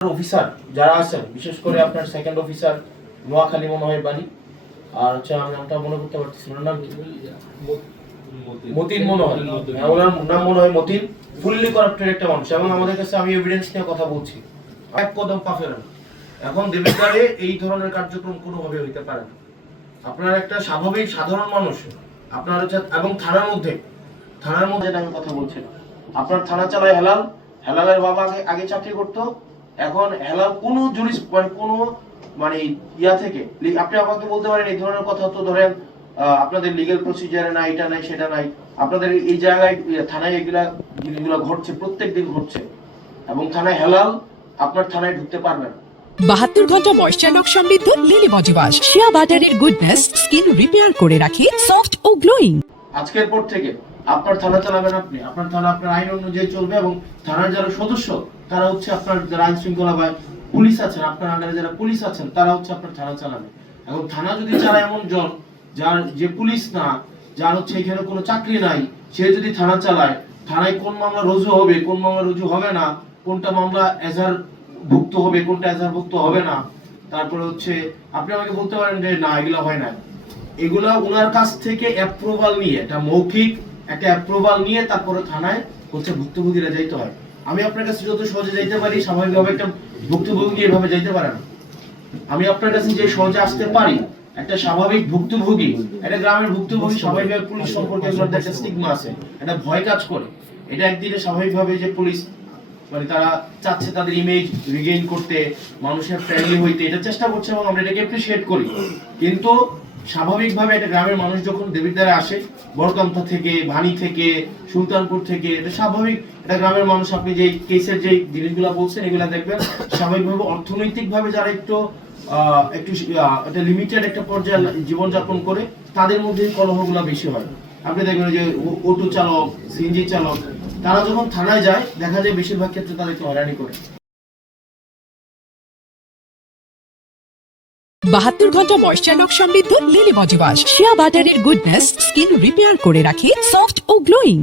Officer যারা আছেন, বিশেষ করে আপনার সেকেন্ড অফিসার নোয়াখালী মনে হয় বাড়ি, আর হচ্ছে আমি নামটা মনে করতে পারতেছি ওনার নাম কি, মতিন মনে হয়, ওনার নাম মনে হয় মতিন। ফুললি করাপ্টেড একটা মানুষ, এবং আমাদের কাছে আমি এভিডেন্স নিয়ে কথা বলছি, এক কদম পা ফেলেন। এখন দেবিদ্বারে এই ধরনের কার্যক্রম কোনোভাবে হইতে পারে না। আপনার একটা স্বাভাবিক সাধারণ মানুষ আপনার হচ্ছে, এবং থানার মধ্যে আমি কথা বলছি না। আপনার থানা চালায় হেলাল, হেলালের বাবা আগে চাকরি করতো, এখন হেলাল কোনো কোনো মানে ইয়া থেকে আপনি আমাকে বলতে পারেন এই ধরনের কথা, তো ধরেন আপনাদের লিগ্যাল প্রসিজারে না, এটা নাই সেটা নাই, আপনাদের এই জায়গায় থানায় এগুলা জিনিসগুলো ঘটছে, প্রত্যেকদিন ঘটছে, এবং থানায় হেলাল আপনার থানায় ঢুকতে পারবে না। 72 ঘন্টা ময়েশ্চার লক সমৃদ্ধ লিলি বডি ওয়াশ, শিয়া বাটারের গুডনেস স্কিন রিপেয়ার করে রাখে সফট ও গ্লোয়িং। আজকের পর থেকে আপনার থানা চালাবেন আপনি, আপনার থানা আপনার আইন অনুযায়ী চলবে, এবং থানার যারা সদস্য তারা হচ্ছে আপনার যারা আইন শৃঙ্খলা বা পুলিশ আছেন, আপনার আন্ডারে যারা পুলিশ আছেন তারা হচ্ছে আপনার থানা চালাবে। এবং থানা যদি চালায় এমন জন যার যে পুলিশ না, যার হচ্ছে এখানে কোনো চাকরি নাই, সে যদি থানা চালায়, থানায় কোন মামলা রুজু হবে, কোন মামলা রুজু হবে না, কোনটা মামলা এজার ভুক্ত হবে, কোনটা এজার ভুক্ত হবে না, তারপরে হচ্ছে আপনি আমাকে বলতে পারেন যে না এগুলা হয় না, এগুলা ওনার কাছ থেকে অ্যাপ্রুভাল নিয়ে, এটা মৌখিক একটা অ্যাপ্রুভাল নিয়ে তারপরে থানায় হচ্ছে ভুক্তভোগীরা যাইতে হয়। আমি আপনার কাছে যত সহজে যাইতে পারি, স্বাভাবিকভাবে একটা ভুক্তভোগী এভাবে যাইতে পারে না। আমি আপনার কাছে যে সহজে আসতে পারি, একটা স্বাভাবিক ভুক্তভোগী, একটা গ্রামের ভুক্তভোগী স্বাভাবিকভাবে পুলিশ সম্পর্কে একটা স্টিগমা আছে, একটা ভয় কাজ করে। এটা একদিনে স্বাভাবিকভাবে যে পুলিশ মানে তারা চাচ্ছে তাদের ইমেজ রিগেইন করতে, মানুষের ফ্রেন্ডলি হইতে, এটা চেষ্টা করছে, এবং আমরা এটাকে অ্যাপ্রিশিয়েট করি। কিন্তু স্বাভাবিকভাবে একটা গ্রামের মানুষ যখন দেবিদ্বারে আসে, বড়কামথা থেকে, ভানি থেকে, সুলতানপুর থেকে, এটা স্বাভাবিক একটা গ্রামের মানুষ, আপনি যে কেসের যে জিনিসগুলো বলছেন এগুলা দেখবেন স্বাভাবিকভাবে অর্থনৈতিকভাবে যারা একটু একটা লিমিটেড একটা পর্যায়ে জীবনযাপন করে, তাদের মধ্যে কলহগুলো বেশি হয়। আপনি দেখবেন যে অটো চালক, সিএনজি চালক, তারা যখন থানায় যায় দেখা যায় বেশিরভাগ ক্ষেত্রে তাদেরকে হয়রানি করে। 72 ঘন্টা ময়েশ্চার লক সমৃদ্ধ লিলি বডি ওয়াশ, শিয়া বাটারের গুডনেস স্কিন রিপেয়ার করে রাখে সফট ও গ্লোয়িং।